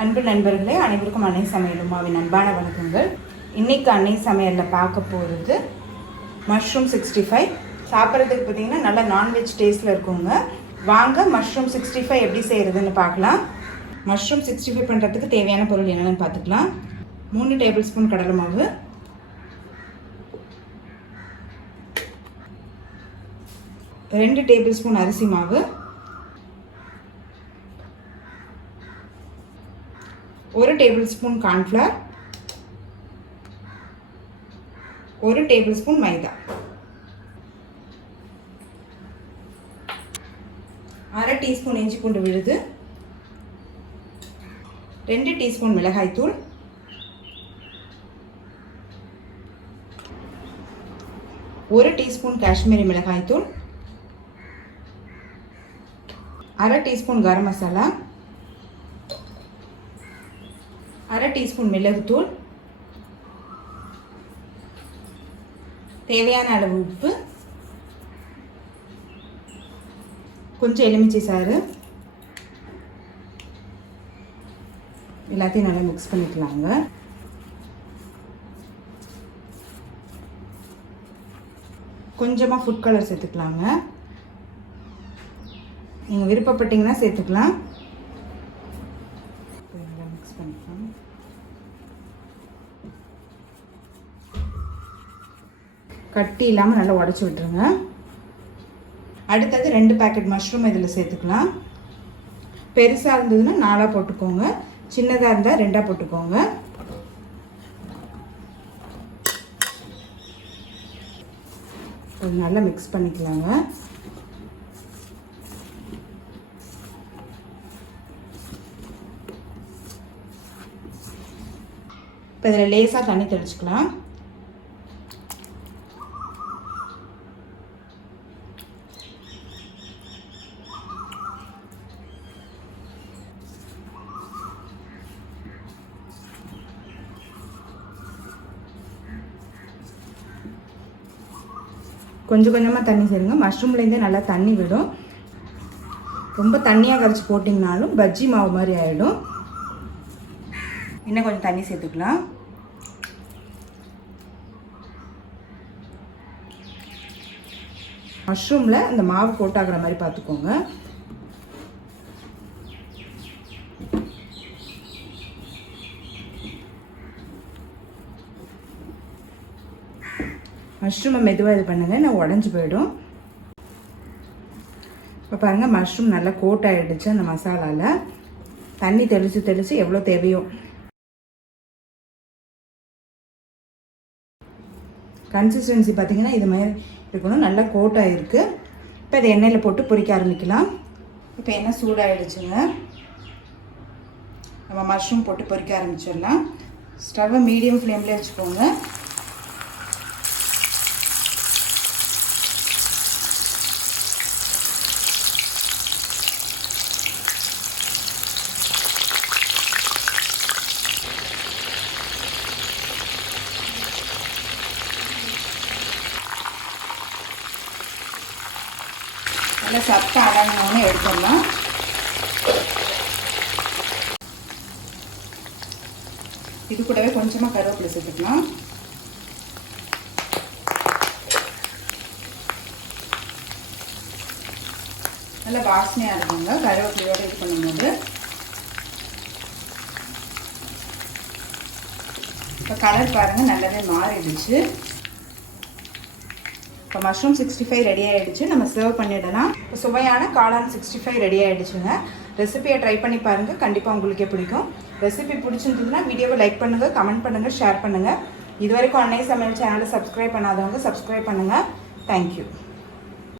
அன்பு நண்பர்களே, அனைவருக்கும் அன்னை சமையல் உமாவின் அன்பான வணக்கங்கள். இன்றைக்கி அன்னை சமையலில் பார்க்க போகிறது மஷ்ரூம் 65. சாப்பிட்றதுக்கு பார்த்திங்கன்னா நல்லா நான்வெஜ் டேஸ்ட்டில் இருக்குங்க. வாங்க மஷ்ரூம் 65 எப்படி செய்கிறதுன்னு பார்க்கலாம். மஷ்ரூம் 65 பண்ணுறதுக்கு தேவையான பொருள் என்னென்னு பார்த்துக்கலாம். 3 டேபிள் ஸ்பூன் கடலை மாவு, 2 டேபிள் ஸ்பூன் அரிசி மாவு, 1 table spoon cornflour, 1 table spoon maida, 1/2 teaspoon இஞ்சி பூண்டு விழுது, 2 டீஸ்பூன் மிளகாய்த்தூள், 1 டீஸ்பூன் காஷ்மீரி மிளகாய்த்தூள், 1/2 டீஸ்பூன் கரம் மசாலா, 1/2 டீஸ்பூன் மிளகுத்தூள், தேவையான அளவு உப்பு, கொஞ்சம் எலுமிச்சை சாறு, எல்லாத்தையும் நல்லா மிக்ஸ் பண்ணிக்கலாங்க. கொஞ்சமாக ஃபுட் கலர் சேர்த்துக்கலாங்க. நீங்கள் விருப்பப்பட்டீங்கன்னா சேர்த்துக்கலாம். நல்லா மிக்ஸ் பண்ணிக்கலாம். கட்டி இல்லாமல் நல்லா உடச்சி விட்டுருங்க. அடுத்தது 2 பேக்கெட் மஷ்ரூம் இதில் சேர்த்துக்கலாம். பெருசாக இருந்ததுன்னா 4 போட்டுக்கோங்க, சின்னதாக இருந்தால் 2 போட்டுக்கோங்க. நல்லா மிக்ஸ் பண்ணிக்கலாங்க. இப்போ இதில் லேசாக தண்ணி தெளிச்சுக்கலாம். கொஞ்சம் கொஞ்சமாக தண்ணி சேருங்க. மஷ்ரூம்லேருந்தே நல்லா தண்ணி விடும். ரொம்ப தண்ணியாக கரைச்சி போட்டிங்கனாலும் பஜ்ஜி மாவு மாதிரி ஆகிடும். இன்னும் கொஞ்சம் தண்ணி சேர்த்துக்கலாம். மஷ்ரூமில் இந்த மாவு கோட்டாகிற மாதிரி பார்த்துக்கோங்க. மஷ்ரூமை மெதுவாக இது பண்ணுங்கள், நான் உடஞ்சி போயிடும். இப்போ பாருங்கள், மஷ்ரூம் நல்லா கோட் ஆகிடுச்சு. அந்த மசாலாவில் தண்ணி தெளித்து எவ்வளோ தேவையோ. கன்சிஸ்டன்சி பார்த்திங்கன்னா இது மாதிரி இருக்கணும். நல்லா கோட் ஆகிருக்கு. இப்போ இதை எண்ணெயில் போட்டு பொரிக்க ஆரம்பிக்கலாம். இப்போ எண்ணெய் சூடாகிடுச்சுங்க. நம்ம மஷ்ரூம் போட்டு பொரிக்க ஆரம்பிச்சிடலாம். ஸ்டவ்வை மீடியம் ஃப்ளேம்லேயே வச்சுக்கோங்க. நல்லா சத்தம் அடங்கினோன்னு எடுத்துடலாம். இது கூடவே கொஞ்சமாக கருவேப்பிலை சேர்த்துக்கலாம். நல்லா வாசனையாக இருக்குங்க கருவேப்பிலையோடு இது பண்ணும்போது. இப்போ கலர் பாருங்கள் நல்லாவே மாறிடுச்சு. இப்போ மஷ்ரூம் 65 ரெடி ஆகிடுச்சு. நம்ம சர்வ் பண்ணிடலாம். இப்போ சுவையான காளான் 65 ரெடி ஆகிடுச்சுங்க. ரெசிபியை ட்ரை பண்ணி பாருங்கள், கண்டிப்பாக உங்களுக்கே பிடிக்கும். ரெசிபி பிடிச்சிருந்ததுன்னா வீடியோவை லைக் பண்ணுங்கள், கமெண்ட் பண்ணுங்கள், ஷேர் பண்ணுங்கள். இது வரைக்கும் அன்னை சமையல் சேனலை சப்ஸ்கிரைப் பண்ணாதவங்க சப்ஸ்கிரைப் பண்ணுங்கள். தேங்க்யூ.